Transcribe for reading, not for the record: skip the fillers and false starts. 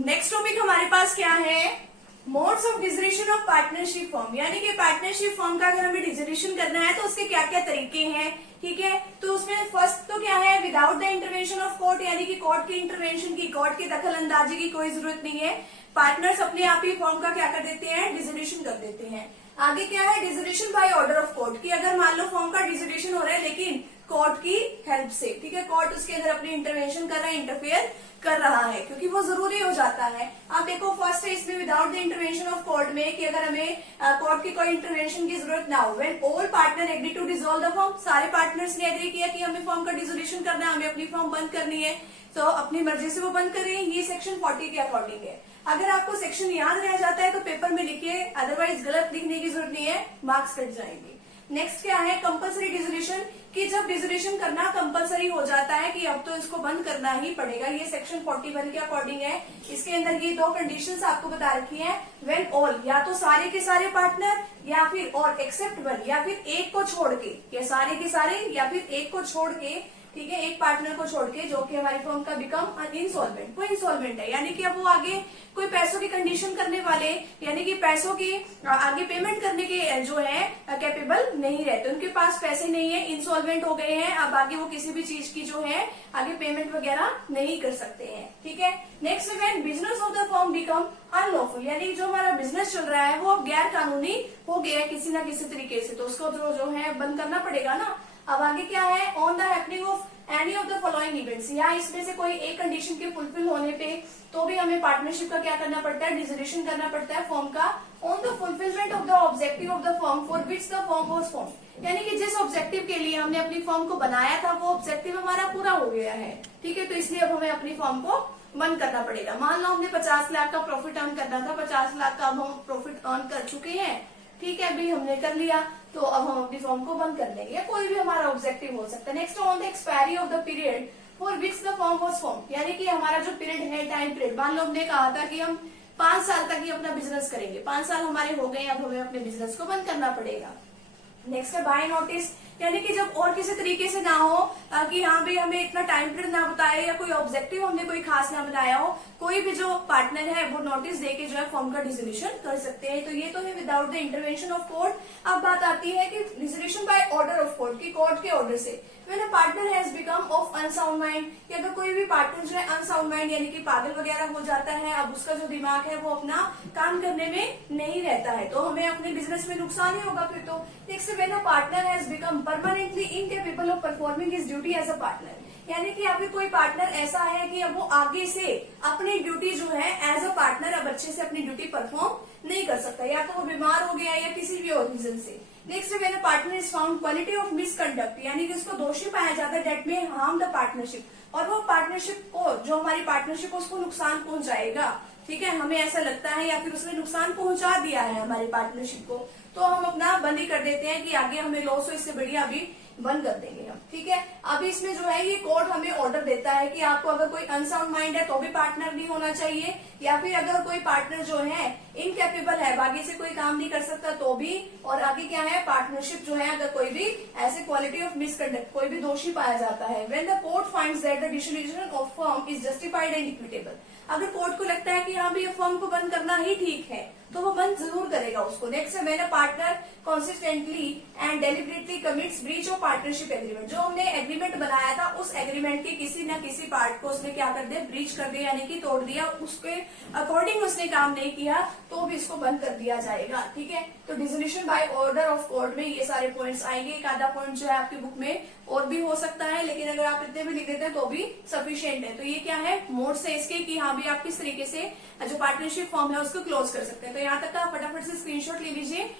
Next topic हमारे पास क्या है, modes of dissolution of partnership form, यानी कि पार्टनरशिप फॉर्म का अगर हमें डिसोल्यूशन करना है तो उसके क्या क्या तरीके हैं। ठीक है, तो उसमें फर्स्ट तो क्या है, without the intervention of court, यानी कि कोर्ट की इंटरवेंशन की, कोर्ट की दखल अंदाजी की कोई जरूरत नहीं है। पार्टनर्स अपने आप ही फॉर्म का क्या कर देते हैं, डिसोल्यूशन कर देते हैं। आगे क्या है, dissolution by order of court, की अगर मान लो फॉर्म का डिसोल्यूशन हो रहा है लेकिन कोर्ट की हेल्प से, ठीक है, कोर्ट उसके अंदर अपनी इंटरवेंशन कर रहा है, इंटरफेयर कर रहा है, क्योंकि वो जरूरी हो जाता है। आप देखो फर्स्ट है इसमें without the intervention of court में, कि अगर हमें कोर्ट की कोई इंटरवेंशन की जरूरत ना हो। When all partner agree to dissolve the firm, सारे पार्टनर्स ने एग्री किया कि हमें फॉर्म का डिसोल्यूशन करना है, हमें अपनी फॉर्म बंद करनी है, तो अपनी मर्जी से वो बंद कर रही है। ये सेक्शन 40 के अकॉर्डिंग है। अगर आपको सेक्शन याद रह जाता है तो पेपर में लिखिए, अदरवाइज गलत लिखने की जरूरत नहीं है, मार्क्स कट जाएंगे। नेक्स्ट क्या है, कंपल्सरी डिसोल्यूशन, कि जब डिसोल्यूशन करना कंपल्सरी हो जाता है कि अब तो इसको बंद करना ही पड़ेगा। ये सेक्शन 41 के अकॉर्डिंग है। इसके अंदर ये दो कंडीशंस आपको बता रखी हैं, व्हेन ऑल, या तो सारे के सारे पार्टनर, या फिर और एक्सेप्ट वन, या फिर एक को छोड़ के, या सारे के सारे या फिर एक को छोड़ के, ठीक है, एक पार्टनर को छोड़ के, जो कि हमारी फर्म का बिकम इंसॉल्वेंट, वो इंसॉल्वेंट है, यानी कि अब वो आगे कोई पैसों की कंडीशन करने वाले, यानी कि पैसों की आगे पेमेंट करने के जो है कैपेबल नहीं रहते, उनके पास पैसे नहीं है, इंसॉल्वेंट हो गए हैं, अब आगे वो किसी भी चीज की जो है आगे पेमेंट वगैरह नहीं कर सकते हैं। ठीक है, next when business of the firm become unlawful, यानी जो हमारा बिजनेस चल रहा है वो गैर कानूनी हो गया है किसी ना किसी तरीके से, तो उसको जो है बंद करना पड़ेगा ना। अब आगे क्या है, on the happening of any of the following events, या इसमें से कोई एक कंडीशन के फुलफिल होने पे तो भी हमें पार्टनरशिप का क्या करना पड़ता है, डिसोल्यूशन करना पड़ता है फॉर्म का। On the fulfilment of the objective of the form for which the form was form, यानी कि जिस ऑब्जेक्टिव के लिए हमने अपनी फॉर्म को बनाया था वो ऑब्जेक्टिव हमारा पूरा हो गया है। ठीक है, तो इसलिए अब हमें अपनी फॉर्म को बंद करना पड़ेगा। मान लो हमने 50 लाख का प्रॉफिट अर्न करना था, 50 लाख का अब हम प्रॉफिट अर्न कर चुके हैं, ठीक है, अभी हमने कर लिया, तो अब हम अपनी फॉर्म को बंद कर देंगे, या कोई भी हमारा ऑब्जेक्टिव हो सकता है। Next, on the expiry of the period for which the form was form, यानी कि हमारा जो पीरियड है, टाइम पीरियड, मान लो हमने कहा था कि हम 5 साल तक ही अपना बिजनेस करेंगे, 5 साल हमारे हो गए, अब हमें अपने बिजनेस को बंद करना पड़ेगा। नेक्स्ट है बाय नोटिस, यानी कि जब और किसी तरीके से ना हो कि हाँ भाई हमें इतना टाइम पीरियड ना बताए, या कोई ऑब्जेक्टिव हमने कोई खास ना बनाया हो, कोई भी जो पार्टनर है वो नोटिस देके जो है फॉर्म का डिसोल्यूशन कर सकते हैं। तो ये तो है without the intervention of court. अब बात आती है कि dissolution by order of court, की कोर्ट के ऑर्डर से। When a partner has become of unsound mind, कि अगर कोई भी पार्टनर जो है अनसाउंड माइंड यानी कि पागल वगैरह हो जाता है, अब उसका जो दिमाग है वो अपना काम करने में नहीं रहता है, तो हमें अपने बिजनेस में नुकसान ही होगा फिर तो। Next, when a partner has become permanently incapable of performing his duty as a partner, यानी कि अभी कोई पार्टनर ऐसा है कि अब वो आगे से अपनी ड्यूटी जो है एज अ पार्टनर अब अच्छे से अपनी ड्यूटी परफॉर्म नहीं कर सकता, या तो वो बीमार हो गया या किसी भी और रीजन से। Next, when a partner is found quality of misconduct, यानी कि उसको दोषी पाया जाता है डेट में हार्म द पार्टनरशिप, और वो पार्टनरशिप को, जो हमारी पार्टनरशिप उसको नुकसान पहुंचाएगा, ठीक है, हमें ऐसा लगता है, या फिर उसने नुकसान पहुंचा दिया है हमारी पार्टनरशिप को, तो हम अपना बंद ही कर देते हैं कि आगे हमें लॉस हो, इससे बढ़िया अभी बंद कर देंगे हम। ठीक है, अभी इसमें जो है ये कोर्ट हमें ऑर्डर देता है कि आपको अगर कोई अनसाउंड माइंड है तो भी पार्टनर नहीं होना चाहिए, या फिर अगर कोई पार्टनर जो है इनकेपेबल है, आगे से कोई काम नहीं कर सकता तो भी, और आगे क्या है, पार्टनरशिप जो है अगर कोई भी ऐसे क्वालिटी ऑफ मिसकंडक्ट, कोई भी दोषी पाया जाता है। When the court finds that the dissolution of firm is justified and equitable, अगर कोर्ट को लगता है कि हाँ भाई फर्म को बंद करना ही ठीक है तो वो बंद जरूर करेगा उसको। नेक्स्ट है, when a partner consistently and deliberately commits breach of partnership agreement, जो हमने एग्रीमेंट बनाया था उस एग्रीमेंट के किसी न किसी पार्ट को उसने क्या कर दिया, ब्रीच कर दिया, यानी कि तोड़ दिया, उसके अकॉर्डिंग उसने काम नहीं किया, तो भी इसको बंद कर दिया जाएगा। ठीक है, तो dissolution by order of court में ये सारे पॉइंट्स आएंगे। एक आधा पॉइंट जो है आपकी बुक में और भी हो सकता है, लेकिन अगर आप इतने भी लिख देते हैं तो भी सफिशिएंट है। तो ये क्या है, मोड्स है इसके कि हाँ भी आप किस तरीके से जो पार्टनरशिप फॉर्म है उसको क्लोज कर सकते हैं। तो यहाँ तक का फटाफट से स्क्रीनशॉट ले लीजिए।